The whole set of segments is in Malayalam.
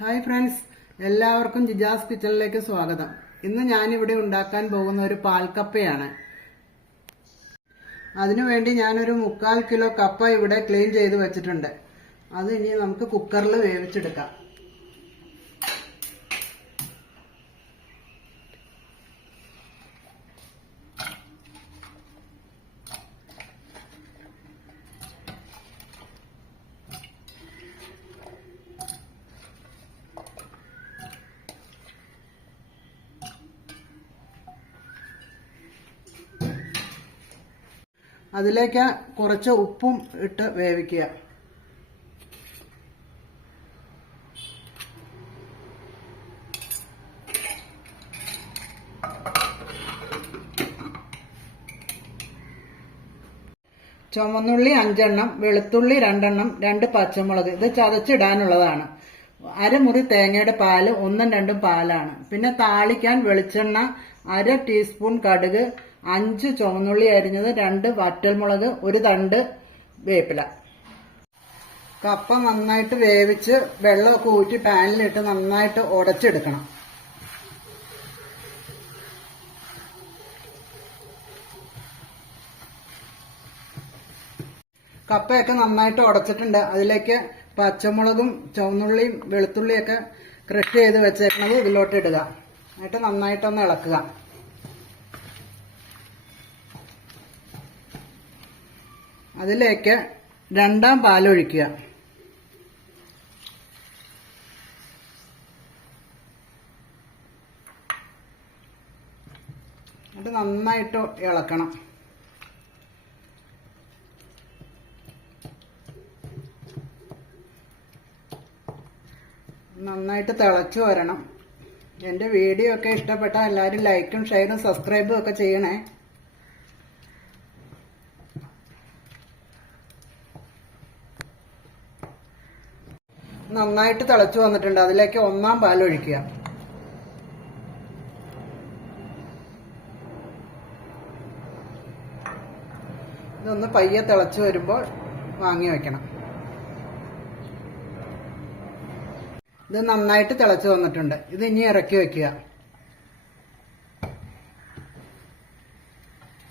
ഹായ് ഫ്രണ്ട്സ് എല്ലാവർക്കും ജിജാസ് കിച്ചണിലേക്ക് സ്വാഗതം. ഇന്ന് ഞാനിവിടെ ഉണ്ടാക്കാൻ പോകുന്ന ഒരു പാൽക്കപ്പയാണ്. അതിനുവേണ്ടി ഞാനൊരു മുക്കാൽ കിലോ കപ്പ ഇവിടെ ക്ലീൻ ചെയ്ത് വെച്ചിട്ടുണ്ട്. അത് ഇനി നമുക്ക് കുക്കറിൽ വേവിച്ചെടുക്കാം. അതിലേക്ക് കുറച്ച് ഉപ്പും ഇട്ട് വേവിക്കുക. ചുമന്നുള്ളി അഞ്ചെണ്ണം വെളുത്തുള്ളി രണ്ടെണ്ണം രണ്ട് പച്ചമുളക്. ഇത് ചതച്ചിടാനുള്ളതാണ്. അരമുറി തേങ്ങയുടെ പാൽ ഒന്നും രണ്ടും പാലാണ്. പിന്നെ താളിക്കാൻ വെളിച്ചെണ്ണ അര ടീസ്പൂൺ കടുക് അഞ്ച് ചുവന്നുള്ളി അരിഞ്ഞത് രണ്ട് വറ്റൽമുളക് ഒരു തണ്ട് വേപ്പില. കപ്പ നന്നായിട്ട് വേവിച്ച് വെള്ളമൊക്കെ ഊറ്റി പാനിലിട്ട് നന്നായിട്ട് ഉടച്ചെടുക്കണം. കപ്പയൊക്കെ നന്നായിട്ട് ഉടച്ചിട്ടുണ്ട്. അതിലേക്ക് പച്ചമുളകും ചുവന്നുള്ളിയും വെളുത്തുള്ളിയൊക്കെ ക്രഷ് ചെയ്ത് വെച്ചേക്കുന്നത് ഇതിലോട്ട് ഇടുക എന്നിട്ട് നന്നായിട്ടൊന്ന് ഇളക്കുക. അതിലേക്ക് രണ്ടാം പാലൊഴിക്കുക. അത് നന്നായിട്ട് ഇളക്കണം. നന്നായിട്ട് തിളച്ചു വരണം. എന്റെ വീഡിയോ ഒക്കെ ഇഷ്ടപ്പെട്ടാൽ എല്ലാവരും ലൈക്കും ഷെയറും സബ്സ്ക്രൈബും ഒക്കെ ചെയ്യണേ. നന്നായിട്ട് തിളച്ചു വന്നിട്ടുണ്ട്. അതിലേക്ക് ഒന്നാം പാൽ ഒഴിക്കുക. ഇതൊന്ന് പയ്യെ തിളച്ചു വരുമ്പോൾ വാങ്ങി വെക്കണം. ഇത് നന്നായിട്ട് തിളച്ചു വന്നിട്ടുണ്ട്. ഇത് ഇനി ഇറക്കി വെക്കുക.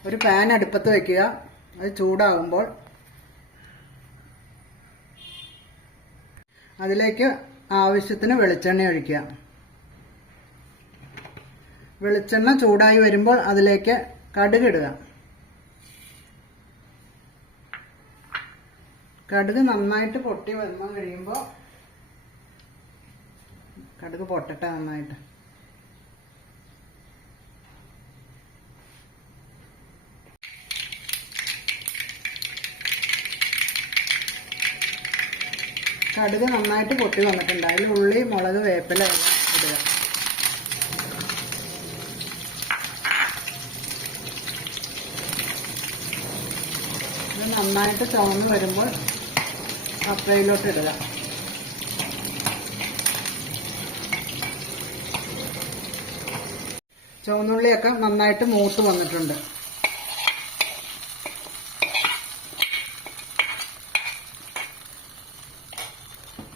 ഒരു പാൻ അടുപ്പത്ത് വെക്കുക. അത് ചൂടാകുമ്പോൾ അതിലേക്ക് ആവശ്യത്തിന് വെളിച്ചെണ്ണ ഒഴിക്കുക. വെളിച്ചെണ്ണ ചൂടായി വരുമ്പോൾ അതിലേക്ക് കടുക് ഇടുക. കടുക് നന്നായിട്ട് പൊട്ടി വന്നു കഴിയുമ്പോൾ കടുക് പൊട്ടട്ടെ നന്നായിട്ട്. കടുക് നന്നായിട്ട് പൊട്ടി വന്നിട്ടുണ്ട്. അതിൽ ഉള്ളി മുളക് വേപ്പില ഇടുക. ഇത് നന്നായിട്ട് ചുവന്ന് വരുമ്പോൾ കപ്പയിലോട്ട് ഇടുക. ചുവന്നുള്ളിയൊക്കെ നന്നായിട്ട് മൂത്ത് വന്നിട്ടുണ്ട്.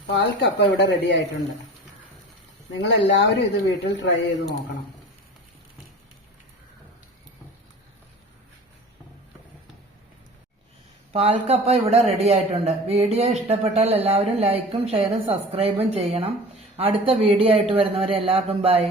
പാൽ കപ്പ ഇവിടെ റെഡി ആയിട്ടുണ്ട്. നിങ്ങൾ എല്ലാവരും ഇത് വീട്ടിൽ ട്രൈ ചെയ്ത് നോക്കണം. പാൽക്കപ്പ ഇവിടെ റെഡി ആയിട്ടുണ്ട്. വീഡിയോ ഇഷ്ടപ്പെട്ടാൽ എല്ലാവരും ലൈക്കും ഷെയറും സബ്സ്ക്രൈബും ചെയ്യണം. അടുത്ത വീഡിയോ ആയിട്ട് വരുന്നവരെ എല്ലാവർക്കും ബൈ